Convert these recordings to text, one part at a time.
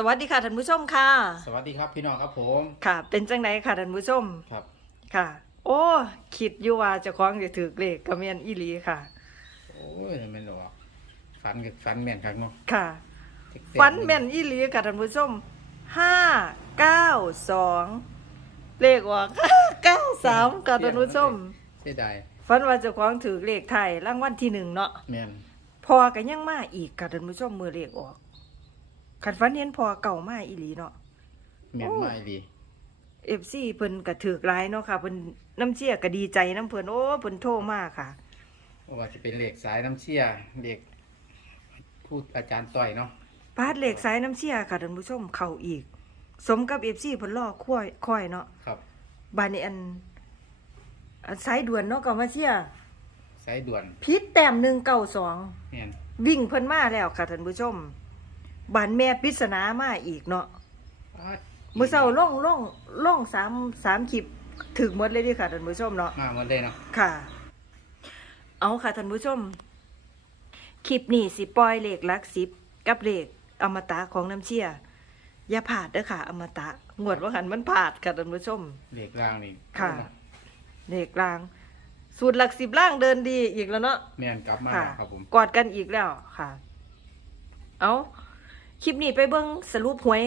สวัสดีค่ะท่านผู้ชมค่ะ สวัสดีครับพี่น้องครับผมค่ะ เป็นจังไดค่ะท่านผู้ชมครับค่ะ โอ้คิดอยู่ว่าเจะคล้าของจะถือเลขกระเมียนอีหลีค่ะ โอ้ยไม่หรอกฟันกับฟันแม่นครับเนาะค่ะเจ็กๆฟันแม่นอีหลีค่ะท่านผู้ชมห้าเก้าสองเลขว่าเก้าสามค่ะท่านผู้ชมเสียดายฟันว่าเจะคล้าของถือเลขไทยรางวัลที่หนึ่งเนาะแม่นพอกันยังมาอีกค่ะท่านผู้ชมมือเลขออก ขันฟันเห็นพอเก่ามาอีหลีเนาะแม่นโอ้ไม่ดีเอฟซีเพิ่นก็ถือกหลายเนาะค่ะเพิ่นน้ำเชี่ยก็ดีใจน้ำเพิ่นโอ้เพิ่นโทรมากค่ะว่าจะเป็นเหล็กสายน้ำเชี่ยเหล็กพูดอาจารย์ต่อยเนาะปาดเหล็กสายน้ำเชี่ยค่ะท่านผู้ชมเข้าอีก สมกับเอฟซีเพิ่นรอค่อยค่อยเนาะครับบานนี้อันอันสายด่วนเนาะก็มาเชี่ยสายด่วนพิษแต้มหนึ่งเก้าสองแม่นวิ่งเพิ่นมาแล้วค่ะท่านผู้ชม บานแม่ปริศนามาอีกเนาะปาดมื้อเช้าล่องล่องล่องสามสามคลิปถึกหมดเลยเดิค่ะท่านผู้ชมเนาะมาหมดเลยเนาะค่ะ เอาค่ะท่านผู้ชมคลิปนี้สิปล่อยเลขหลักสิบกับเลขอมตะของน้ำเชี่ยอย่าผาดเด้อค่ะ อมตะงวดว่าหันมันผาดค่ะท่านผู้ชมเหล็กรางนี่ค่ะเลขล่างสูตรหลักสิบล่างเดินดีอีกแล้วเนาะแม่นกลับมาค่ะแล้วครับผมกอดกันอีกแล้วค่ะ เอา คลิปนี้ไปเบิ้งสรุปหวย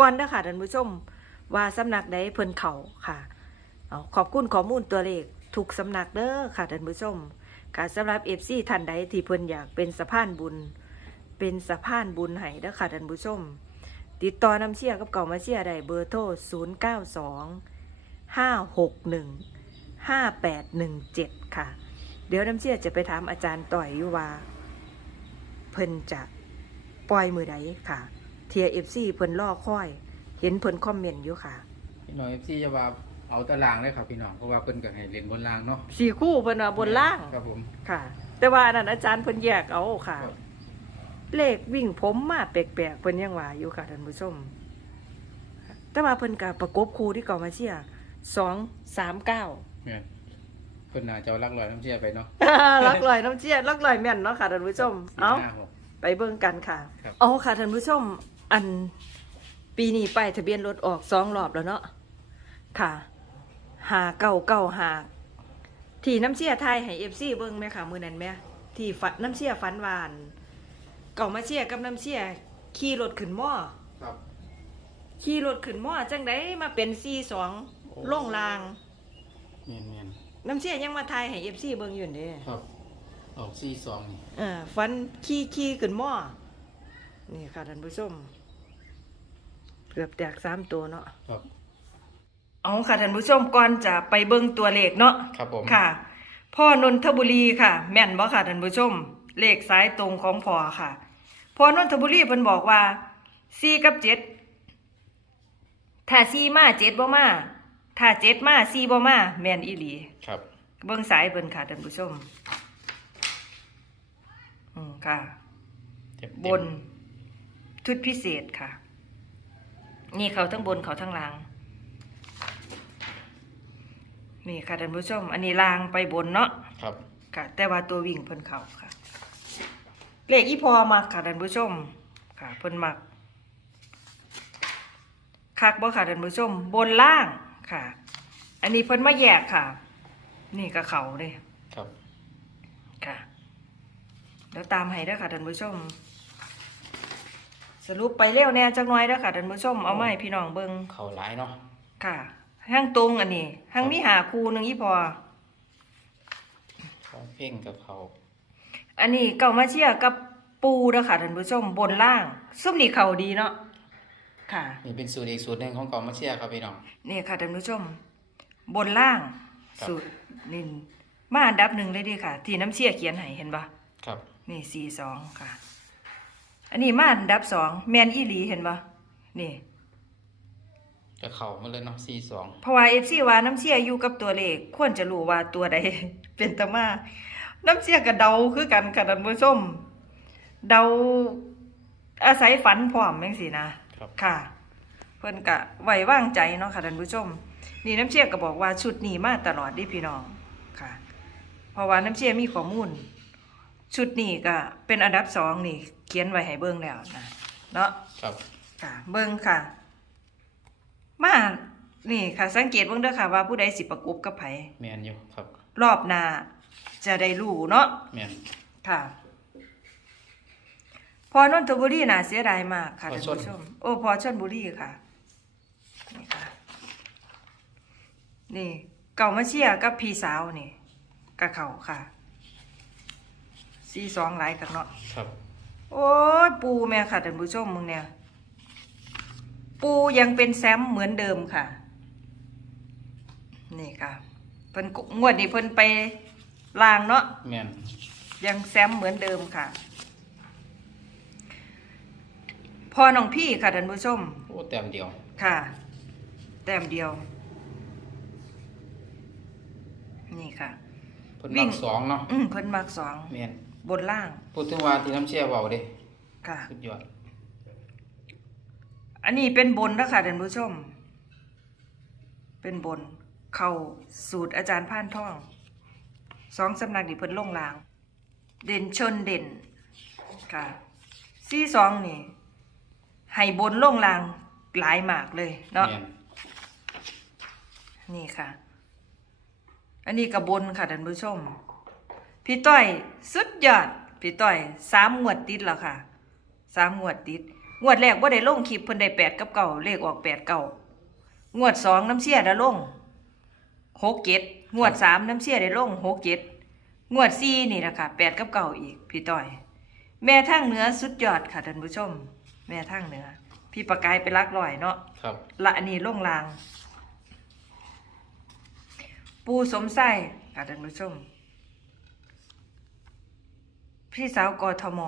ก่อนเด้อค่ะท่านผู้ชม ว่าสำนักใดเพิ่นเขาค่ะเอาขอบคุณข้อมูลตัวเลขถูกสำนักเด้อค่ะท่านผู้ชมค่ะสำหรับเอฟซีท่านใดที่เพิ่นอยากเป็นสะพานบุญ เป็นสะพานบุญให้เด้อค่ะท่านผู้ชม ติดต่อนำเชียร์กับเก่ามาเชียได้เบอร์โทร0 9 2 5 6 1 5 8 1 7 ค่ะ เดี๋ยวน้ำเชียจะไปถามอาจารย์ต่อยอยู่ว่า เพิ่นจะ ปล่อยมือใดค่ะ เทียเอฟซีเพิ่นล่อค่อย เห็นเพิ่นคอมเมนต์อยู่ค่ะพี่น้องเอฟซีจะว่าเอาตารางเลยครับพี่น้องเพราะว่าเพิ่นก็ให้เล่นบนรางเนาะสี่คู่เพิ่นว่าบนล่างครับผมค่ะ แต่ว่าอันนั้นอาจารย์เพิ่นแยกเอาค่ะครับเลขวิ่งผมมาแปลกๆเพิ่นยังว่าอยู่ค่ะท่านผู้ชมแต่ว่าเพิ่นก็ประกบคู่ที่เก่ามาเชียร์สองสามเก้าแม่นเพิ่นน่าจะเอาลักลอยน้ำเชี่ยไปเนาะลักลอยน้ำเชียร์ลักลอยแม่นเนาะค่ะท่านผู้ชมเอาสี่ห้หก ไปเบิ่งกันค่ะครับ เอาค่ะท่านผู้ชมอันปีนี้ป้ายทะเบียนรถออกสองรอบแล้วเนาะค่ะหาเก่าเก่าหาที่น้ำเชี่ยไทยให้เอฟซีเบิ่งไหมค่ะมือนั้นไหมที่ฝันน้ำเชี่ยฝันหวานเก่ามาเชี่ยกับน้ำเชี่ยขี่รถขึ้นหม้อครับขี่รถขึ้นหม้อจังไดมาเป็นซีสองโอ้ ล่งลางแม่นแม่นน้ำเชี่ยยังมาไทยให้เอฟซีเบิ่งอยู่เด้ครับ ออกสี่สองนี่เออฝันขี่ขี่ขึ้นหม้อนี่ค่ะท่านผู้ชม เกือบแตกสามตัวเนาะครับ เอาค่ะท่านผู้ชมก่อนจะไปเบิ่งตัวเลขเนาะครับผม ค่ะ พ่อนนทบุรีค่ะ แม่นบ่ค่ะท่านผู้ชม เลขสายตรงของพ่อค่ะ พ่อนนทบุรีเพิ่นบอกว่า4กับ7ถ้า4มา7บ่มาถ้า7มา4บ่มาแม่นอีหลี ครับ เบิ่งสายเพิ่นค่ะท่านผู้ชม อืมค่ะ เต็มบน ชุดพิเศษค่ะ นี่เขาทั้งบนเขาทั้งล่าง นี่ค่ะท่านผู้ชม อันนี้ล่างไปบนเนาะ ครับ ค่ะ แต่ว่าตัววิ่งเพิ่นเขาค่ะ เลขอีพอมักค่ะท่านผู้ชม ค่ะเพิ่นมักคักบ่ค่ะท่านผู้ชม บนล่างค่ะ อันนี้เพิ่นมาแยกค่ะ นี่ก็เขาเด้ครับ ค่ะ เดี๋ยวตามให้เด้อค่ะท่านผู้ชม สรุปไปเร็วแน่จักหน่อยเด้อค่ะท่านผู้ชมเอามาให้พี่น้องเบิ่งเขาหลายเนาะค่ะห้างตรงอันนี้ห้างมีหาคูหนึงอีพอเขาเพ่งกับเขาอันนี้เก่ามาเชียร์กับปูเด้อค่ะท่านผู้ชมบนล่างซุ่มนี่เขาดีเนาะค่ะ นี่เป็นสูตรอีกสูตรหนึ่งของกองมาเชียร์ครับพี่น้องนี่ค่ะท่านผู้ชม บนล่างครับสุดนี่มาอันดับหนึ่งเลยเดีค่ะ ที่น้ำเชียร์เขียนให้เห็นปะครับ นี่สี่สองค่ะ อันนี้มาอันดับสองแมนอีหลีเห็นปะนี่ จะเข่ามาเลยเนาะสี่สองเพราะว่าเอฟซีว่าน้ำเชียอยู่กับตัวเลขควรจะรู้ว่าตัวใด เป็นตะมา น้ำเชียกับเดาคือกันค่ะท่านผู้ชมเดาอาศัยฝันพร้อมแม่งสินะครับค่ะ เพิ่นกะไว้วางใจเนาะค่ะท่านผู้ชม นี่น้ำเชียก็บอกว่าชุดนี้มาตลอดเดิพี่น้องค่ะ เพราะว่าน้ำเชียมีข้อมูล ชุดนี้ก็เป็นอันดับสองนี่ เขียนไว้ให้เบิ่งแล้วนะเนาะครับค่ะเบิ่งค่ะ มานี่ค่ะ สังเกตเบิ่งเด้อค่ะว่าผู้ใดสิประกบกับไผแมนอยู่ครับรอบหน้าจะได้รู้เนาะแมนค่ะ พอนนทบุรีน่าเสียดายมากค่ะพอท่านชนผู้ชม โอ้พอชนบุรีค่ะนี่ค่ะ นี่ เก่ามาเชียร์กับพี่สาวนี่กับเขาค่ะ ซีสองหลายกันเนาะครับ โอ้ยปูแม่ค่ะท่านผู้ชมมึงเนี่ย ปูยังเป็นแซมเหมือนเดิมค่ะ นี่ค่ะเพิ่นกุงวดนี้เพิ่นไปลางเนาะแมนยังแซมเหมือนเดิมค่ะ พอน้องพี่ค่ะท่านผู้ชม โอ้แต้มเดียว ค่ะ แต้มเดียว นี่ค่ะ เพิ่นวิ่มัง กสองเนาะอืมเพิ่นมักสอง แมน บนล่างพูดถึงว่าที่น้ำเชี่ยเบาเด้ค่ะ สุดยอดอันนี้เป็นบนนะค่ะท่านผู้ชม เป็นบน เข้าสูตรอาจารย์พานท่องสองสำนักนี่เพิ่นลงลาง เด่นชนเด่นค่ะซี่สองนี่ให้บนลงลางหลายหมากเลยเนาะแมนนี่ค่ะ อันนี้กับบนค่ะท่านผู้ชม พี่ต้อยสุดยอด พี่ต้อยสามงวดติดแล้วค่ะสามงวดติด งวดแรกว่าได้ลงคลิปเพิ่นได้แปดกับเก่าเลขออกแปดเก่างวดสองน้ำเชี่ยได้ลงหกเจ็ดงวดสามน้ำเชี่ยได้ลงหกเจ็ดงวดสี่นี่นะคะแปดกับเก่าอีก พี่ต้อย แม่ทางเหนือสุดยอดค่ะท่านผู้ชม แม่ทางเหนือพี่ประกายไปลักลอยเนาะครับละอันนี้ล่งลาง ปูสมไส้ค่ะท่านผู้ชม พี่สาวกทม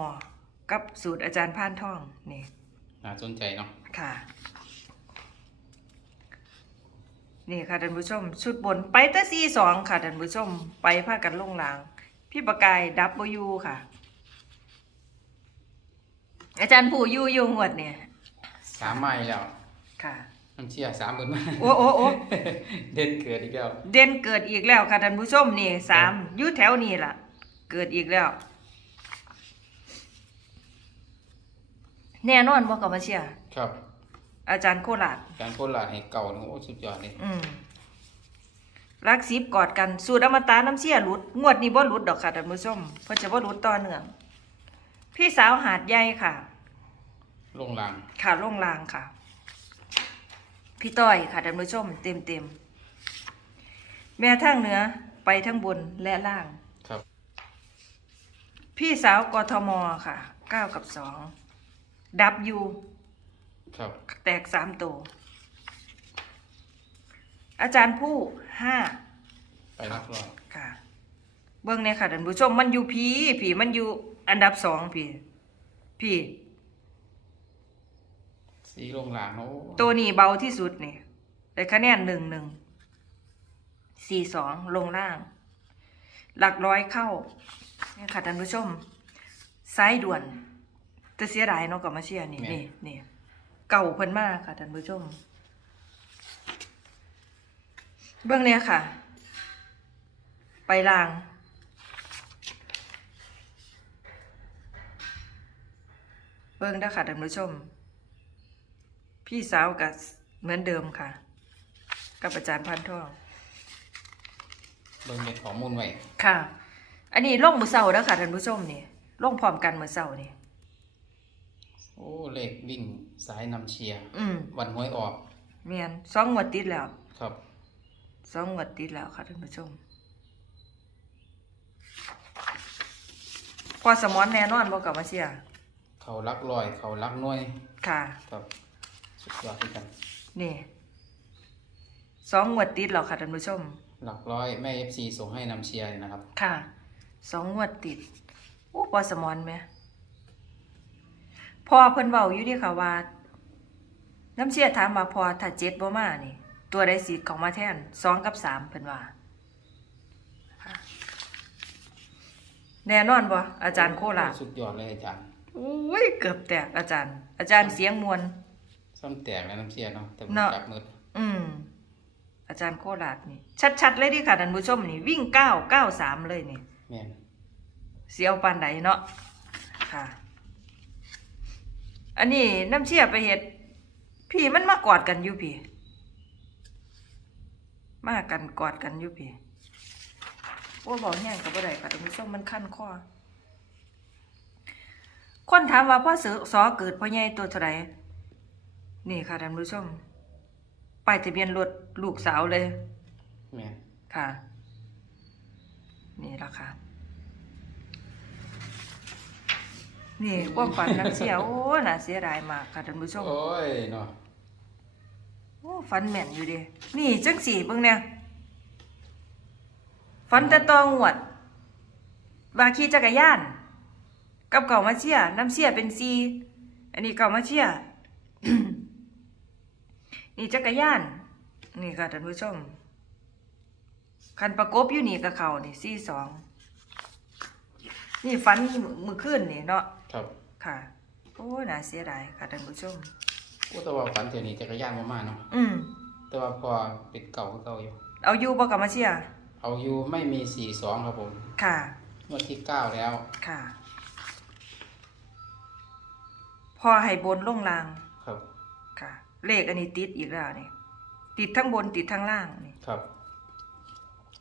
กับสูตรอาจารย์พานท่องนี่น่าสนใจเนาะค่ะ นี่ค่ะท่านผู้ชม ชุดบนไปแตะซีสองค่ะท่านผู้ชม ไปพากันลงลาง พี่ประกายดับเบิลยูค่ะ อาจารย์ผู้ยูยูหวดเนี่ยสามไม้แล้วค่ะน้ำเชี่ยสามหมื่นมาโอ้โอ้โอ้เด่นเกิดอีกแล้ว เด่นเกิดอีกแล้วค่ะท่านผู้ชมนี่สามอยู่แถวนี้ล่ะ เกิดอีกแล้ว แน่นอนบอกกับมาเชียร์ครับ อาจารย์โคราชการโคราชให้เก่าเนอะโอ้สุดยอดเลยอืมรักสิบกอดกัน สูตรอมตะน้ำเชียหลุด งวดนี้บ่หลุดดอกค่ะท่านผู้ชมเพิ่นจะบ่หลุดต่อเนื่อง พี่สาวหาดใหญ่ค่ะลงลางขาลงลางค่ะ พี่ต้อยค่ะท่านผู้ชม เต็มเต็มๆแม่ทางเหนือไปทั้งบนและล่าง ครับ พี่สาวกทมค่ะเก้ากับสอง ดับยูครับ แตกสามตัว อาจารย์ผู้ห้าไปนักร้อยค่ะ เบื้องเนี่ยค่ะท่านผู้ชมมันอยู่พีผีมันอยู่อันดับสองพี่พี่สีลงลางโอ้ตัวนี้เบาที่สุดนี่ได้คะแนนหนึ่งหนึ่งสี่สองลงล่าง หลักร้อยเข้าเนี่ยค่ะท่านผู้ชมซ้ายด่วน จะเสียดายเนาะกับมาเชียร์นี่นี่นี่เก่าเพิ่นมากค่ะท่านผู้ชม เบื้องเนี้ยค่ะ ไปลาง เบื้องเด้อค่ะท่านผู้ชม พี่สาวกับเหมือนเดิมค่ะ กับอาจารย์พันทอง เบิ่งเม็ดข้อมูลไว้ค่ะ อันนี้ล่งมือเสาแล้วค่ะท่านผู้ชมนี่ล่งพร้อมกันมือเสานี่ โอ้เลขวิ่งสายนำเชียร์อืมวันหวยออก เมียนสองงวดติดแล้วครับ สองงวดติดแล้วค่ะท่านผู้ชมพอสมอนแน่นอนบอกกับมาเชียร์เขารักลอย เขารักหน่วยค่ะ ครับ สุดยอดที่กันนี่สองงวดติดแล้วค่ะท่านผู้ชม หลักร้อยแม่เอฟซีส่งให้นำเชียร์เลยนะครับ ค่ะ สองงวดติดโอ้พอสมอนไหม พอเพิ่นเว้าอยู่เดีค่ะว่า น้ำเชี่ยถามว่าพอถ้าเจ็ดบ่มานี่ ตัวใดสีของมาแทนสองกับสามเพิ่นว่าค่ะแน่นอนบ่อาจารย์โคราชสุดยอดเลยอาจารย์อุ้ยเกือบแตกอาจารย์ อาจารย์เสียงมวลซ้ำแตกแล้วน้ำเชียร์เนาะแต่เนาะจับมืออืมอาจารย์โคราชนี่ ชัดๆเลยดิค่ะท่านผู้ชมนี่ วิ่งเก้าเก้าสามเลยนี่แม่นเสียวปานใดเนาะค่ะ อันนี้น้ำเชี่ยไปเฮ็ด พี่มันมากอดกันอยู่พี่ มากันกอดกันอยู่พี่โอ้บอกแห้งกับบ่ได้ค่ะท่านผู้ชมมันขั้นคอคนถามว่าพ่อเสือสอเกิดพ่อใหญ่ตัวเท่าไหร่นี่ค่ะท่านผู้ชมป้ายทะเบียนรถลูกสาวเลย แม่ ค่ะ นี่ละค่ะ นี่ความฝันน้ำเสียโอ้น่าเสียดายมากค่ะท่านผู้ชมโอ้ยเนาะโอ้ฝันแม่นอยู่เดินี่จังสี่เบิ่งเนี่ยฝันแต่ตองหวดว่าขี่จักรยาน กับเก่ามาเชียน้ำเชียเป็นซีอันนี้เก่ามาเชียนี่จักรยาน นี่ค่ะท่านผู้ชมคันประกบอยู่นี่กับเขานี่สี่สองนี่ฝันมือขึ้นนี่เนาะ ครับค่ะ โอ้น่าเสียดายค่ะท่านผู้ชมโอ้แต่ว่าฝันเที่ยวนี้จักรยานมามาเนาะอืม แต่ว่าพอเป็นเก่าก็เก่าอยู่ เอาอยู่บ่กับมาเชียเอาอยู่ไม่มีสี่สองครับผมค่ะ งวดที่เก้าแล้ว ค่ะ พอให้บนลงล่าง ครับ ค่ะ เลขอันนี้ติดอีกแล้วนี่ ติดทั้งบนติดทั้งล่างนี่ครับ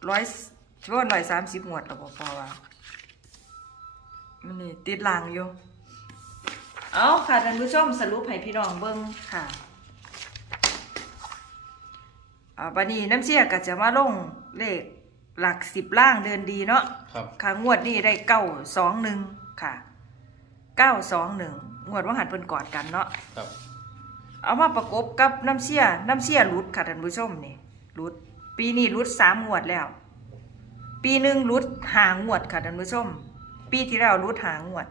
ร้อยช่วร้อยสามสิบหมวดแล้วบ่พอว่า มันนี่ติดล่างอยู่ เอาค่ะท่านผู้ชมสรุปให้พี่น้องเบิ่งค่ะอ่าบัดนี้น้ำเชี่ยก็จะมาลงเลขหลักสิบล่างเดินดีเนาะ ครับค่ะงวดนี้ได้เก้าสองหนึ่งค่ะเก้าสองหนึ่งงวดว่าหันเพิ่นกอดกันเนาะ ครับเอามาประกบกับน้ำเชี่ยน้ำเชี่ยหลุดค่ะท่านผู้ชมนี่หลุด ปีนี้หลุดสามงวดแล้ว ปีหนึ่งหลุดหางวดค่ะท่านผู้ชม ปีที่แล้วหลุดหางวด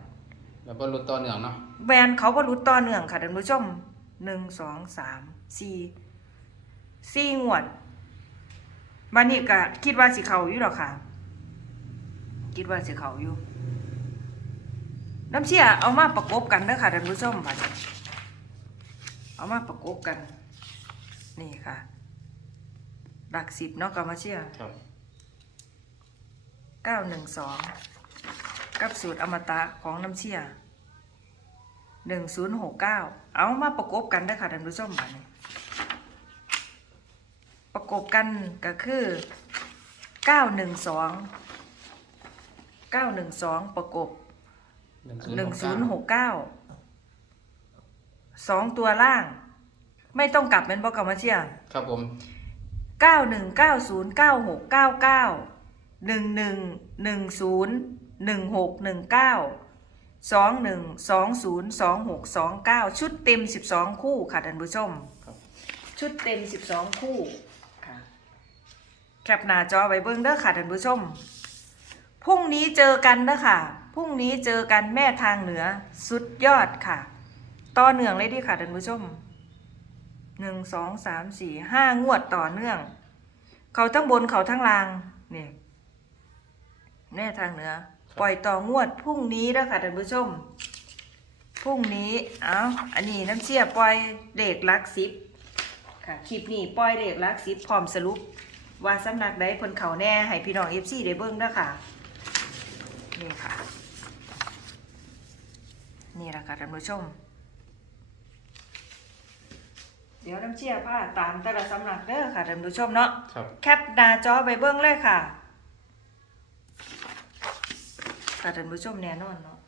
แล้วก็รุดต่อเนื่องเนาะแบรนด์เขาก็รุดต่อเนื่องค่ะท่านผู้ชมหนึ่งสองสามสี่สี่งวดบันนี้ก็คิดว่าสิเขาอยู่หรอกค่ะ คิดว่าสิเขาอยู่น้ำเชี่ยเอามาประกบกันเด้อค่ะท่านผู้ชมบัดนี้เอามาประกบกัน นี่ค่ะหลักสิบเนาะกับมาเชี่ยครับเก้าหนึ่งสอง กับสูตรอมตะของน้ำเชี่ยหนึ่งศูนย์หกเก้าเอามาประกบกันได้อค่ะท่านผู้ชมบัดนี้ประกบกันก็คือเก้าหนึ่งสองเก้าหนึ่งสองประกบหนึ่งศูนย์หกเก้าสองตัวล่าง ไม่ต้องกลับเป็นบอกกับมาเชี่ยครับผมเก้าหนึ่งเก้าศูนย์เก้าหกเก้าเก้าหนึ่งหนึ่งหนึ่งศูนย์ หนึ่งหกหนึ่งเก้าสองหนึ่งสองศูนย์สองหกสองเก้าชุดเต็มสิบสองคู่ค่ะท่านผู้ชมครับชุดเต็มสิบสองคู่ค่ะแคปหน้าจอไว้เบิ้งเด้อค่ะท่านผู้ชม พรุ่งนี้เจอกันเด้อค่ะ พรุ่งนี้เจอกันแม่ทางเหนือสุดยอดค่ะ ต่อเนื่องเลยดิค่ะท่านผู้ชมหนึ่งสองสามสี่ห้างวดต่อเนื่อง เขาทั้งบนเขาทั้งล่างนี่แน่ทางเหนือ ปล่อยต่องวดพรุ่งนี้แล้วค่ะท่านผู้ชมพรุ่งนี้เอาอันนี้น้ำเชี่ยปล่อยเด็กลักสิบค่ะคลิปนี้ปล่อยเด็กลักสิบพร้อมสรุป ว่าสำนักใดคนเขาแน่ให้พี่น้องเอฟซีได้เบิ้งเด้อค่ะนี่ค่ะนี่แหละค่ะท่านผู้ชม เดี๋ยวน้ำเชี่ยผ้าตามแต่ละสำนักเด้อค่ะท่านผู้ชมเนาะครับแคปหน้าจอไปเบิ้งเลยค่ะ ค่ะท่านผู้ชมแน่นอนเนาะ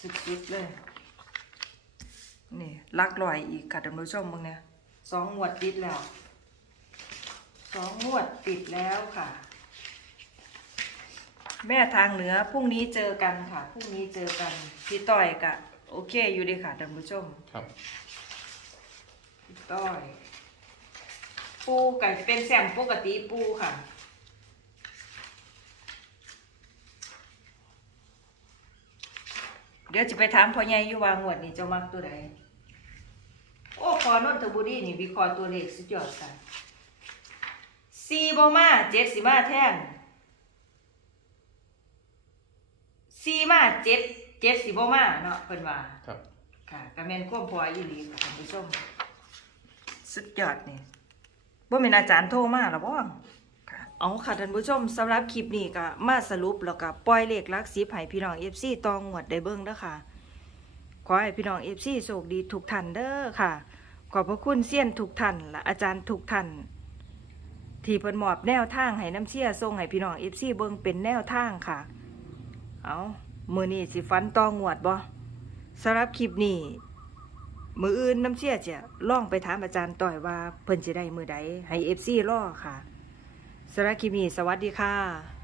สุดๆเลยนี่ลักลอยอีกค่ะท่านผู้ชมมึงเนี่ยสองงวดติดแล้วสองงวดติดแล้วค่ะ แม่ทางเหนือพรุ่งนี้เจอกันค่ะพรุ่งนี้เจอกันพี่ต้อยกะโอเคอยู่ดีค่ะท่านผู้ชมครับต้อย ปูไก่เป็นแซมปกติปูค่ะ เดี๋ยวจะไปถามพ่อใหญ่อยู่ว่างวดนี้เจ้ามักตัวใดโอ้พอนนทบุรีนี่วิเคราะห์ตัวเลขสุดยอดค่ะสี่บมาเจ็ดสิมาแท่งสี่มาเจ็ดเจ็ดสิบมาเนาะเพิ่นว่าครับ ค่ะกระแมนควบพออีหลีค่ะท่านผู้ชมสุดยอดนี่บ่เป็นอาจารย์โทรมาหรอบ่ค่ะ เอาค่ะท่านผู้ชมสำหรับคลิปนี้ก็มาสรุปแล้วก็ปล่อยเลขลักสิบให้พี่น้อง FC ตองงวดได้เบิ่งเด้อค่ะ ขอให้พี่น้องเอฟซีโชคดีทุกท่านเด้อค่ะ ขอบพระคุณเซียนทุกท่านและอาจารย์ทุกท่านที่เพิ่นมอบแนวทางให้น้ำเชี่ยส่งให้พี่น้องเอฟซีเบิ่งเป็นแนวทางค่ะ เอามือนี้สิฟันตองหวดบ่สำหรับคลิปนี้มืออื่นน้ำเชี่ยจะล่องไปถามอาจารย์ต่อยว่าเพิ่นสิได้มือใดให้เอฟซีรอค่ะ สรคลิปนี้สวัสดีค่ะ